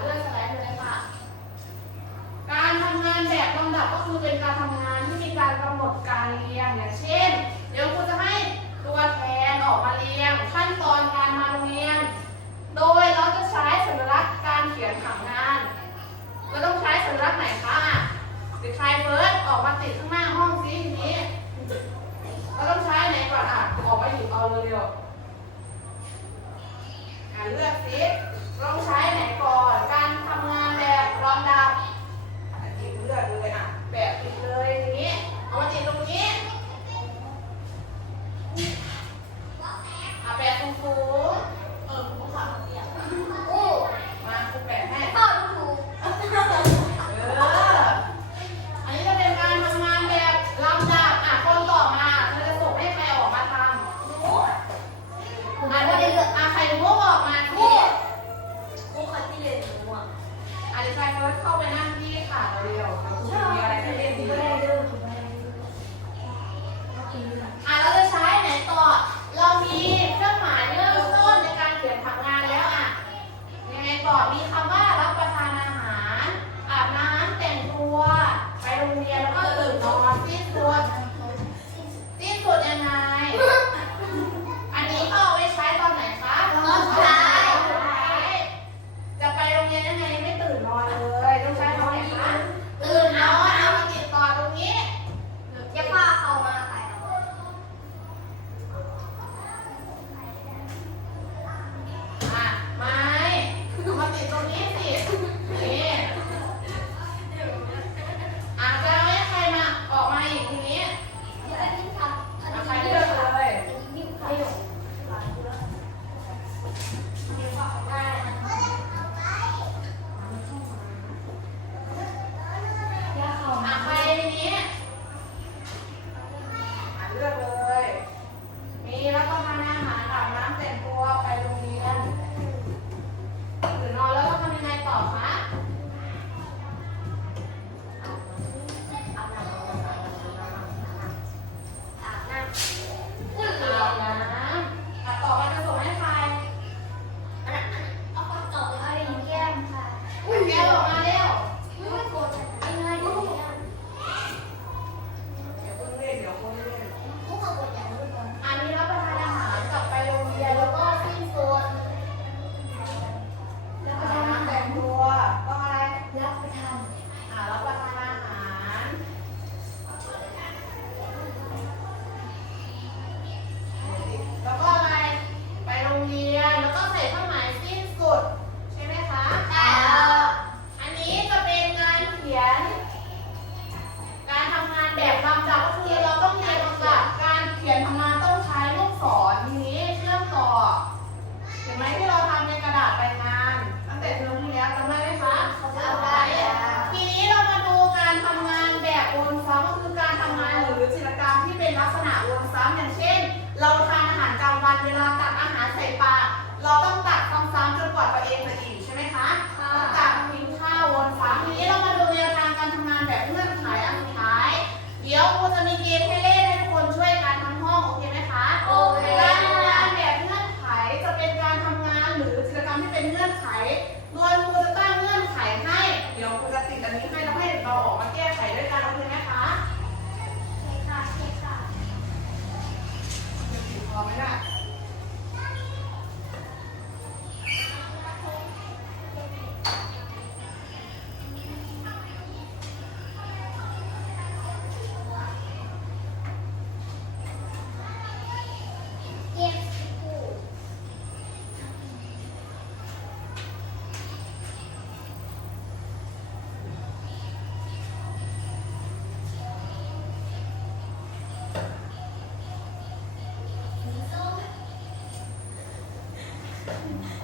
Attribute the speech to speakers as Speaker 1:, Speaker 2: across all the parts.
Speaker 1: เลื่อนสไลด์เลยนะะการทำงานแบบลำดับก็คือเป็นการทำงานที่มีการกำหนดการเรียงอย่างเช่น เดี๋ยวครูจะให้ตัวแทนออกมาเรียง ขั้นตอนการมาโรงเรียน โดยเราจะใช้สัญลักษณ์การเขียนผังงานเราต้องใช้สัญลักษณ์ไหนคะหรือใครเฟิร์สออกมาติดข้างหน้าห้องซิางนี้เราต้องใช้ไหนก่อนอะออกมาหยิบเอาเร็วๆอะเลือกซิ ลองใช้ไหนก่อน การทำงานแบบรอนดับติดเลือดเลยอะแบบติดเลยทีนี้เอามาติดตรงนี้อ่แบบสู แล้ว
Speaker 2: เข้า
Speaker 1: ไปนั่งที่ขาเดียวค่ๆ เวลาตักอาหารใส่ปาก เราต้องตักซ้ำๆจนกว่าตัวเองจะอิ่มใช่ไหมคะค่ะตัก Thank you.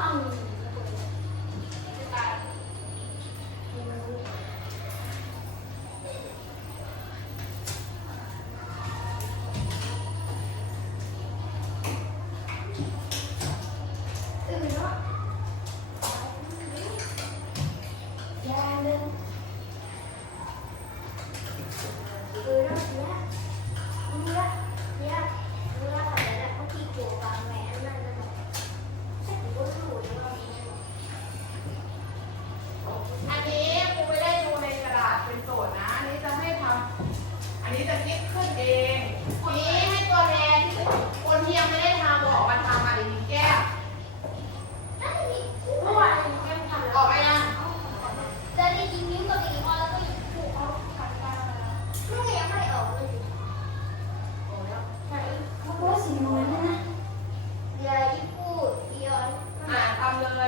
Speaker 1: 嗯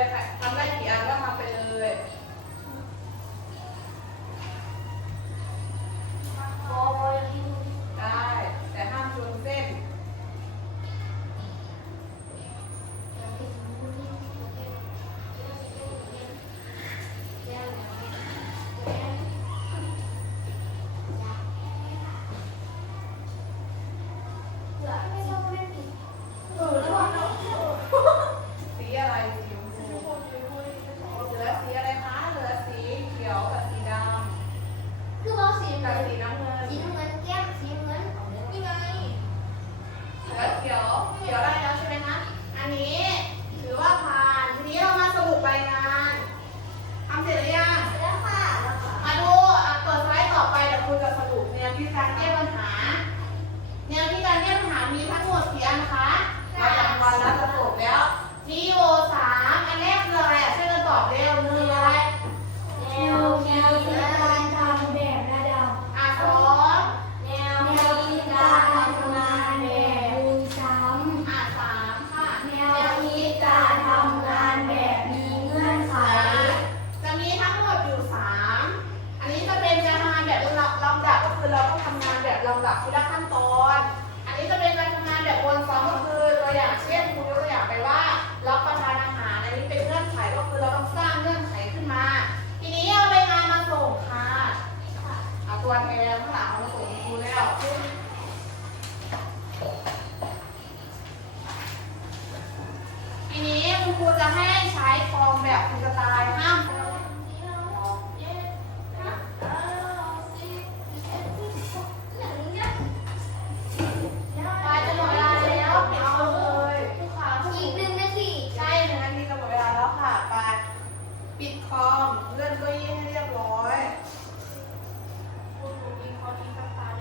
Speaker 1: if I, am ับทีละขั้นตอน
Speaker 2: อั
Speaker 1: นนี้จะเป็นการทำ
Speaker 2: งา
Speaker 1: นแบบวนซ้ำก็คื
Speaker 2: อตัวอย่า
Speaker 1: ง
Speaker 2: เช่นคุ
Speaker 1: ณยกตัว
Speaker 2: อย่างไป
Speaker 1: ว่ารับประทานอาหารอันนี้เป็นเงื่อนไขก็
Speaker 2: คื
Speaker 1: อเรา
Speaker 2: ต้อ
Speaker 1: งส
Speaker 2: ร้าง
Speaker 1: เงื่อนไข
Speaker 2: ขึ้น
Speaker 1: มา ทีนี้เอาใบงานมาส่งค่ะเอาตัวแทนข้างหลังเอามาส่งครูแล้วทีนี้คุณครู
Speaker 2: จะ
Speaker 1: ให้ใช้ฟอร์มแบบคุณกระตายให้ ปิดคอมเลื่อนเก้าอี้ให้เรียบร้อยคุณดถูกอีคอมนี้ก็ตา